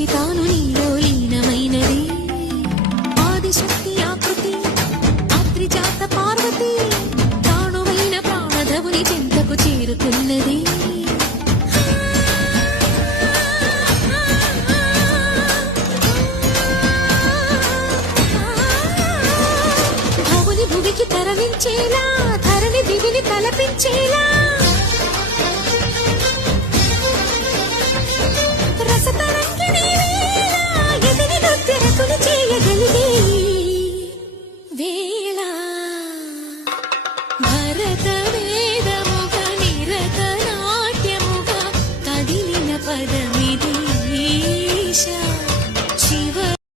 నుంచి తాను నీలో లీనమైనది ఆదిశక్తి ఆకృతి ఆత్రిజాత పార్వతి తానువైన ప్రాణధవుని చెంతకు చేరుతున్నది భువికి తరలించేలా ధరణి దివిని తలపించేలా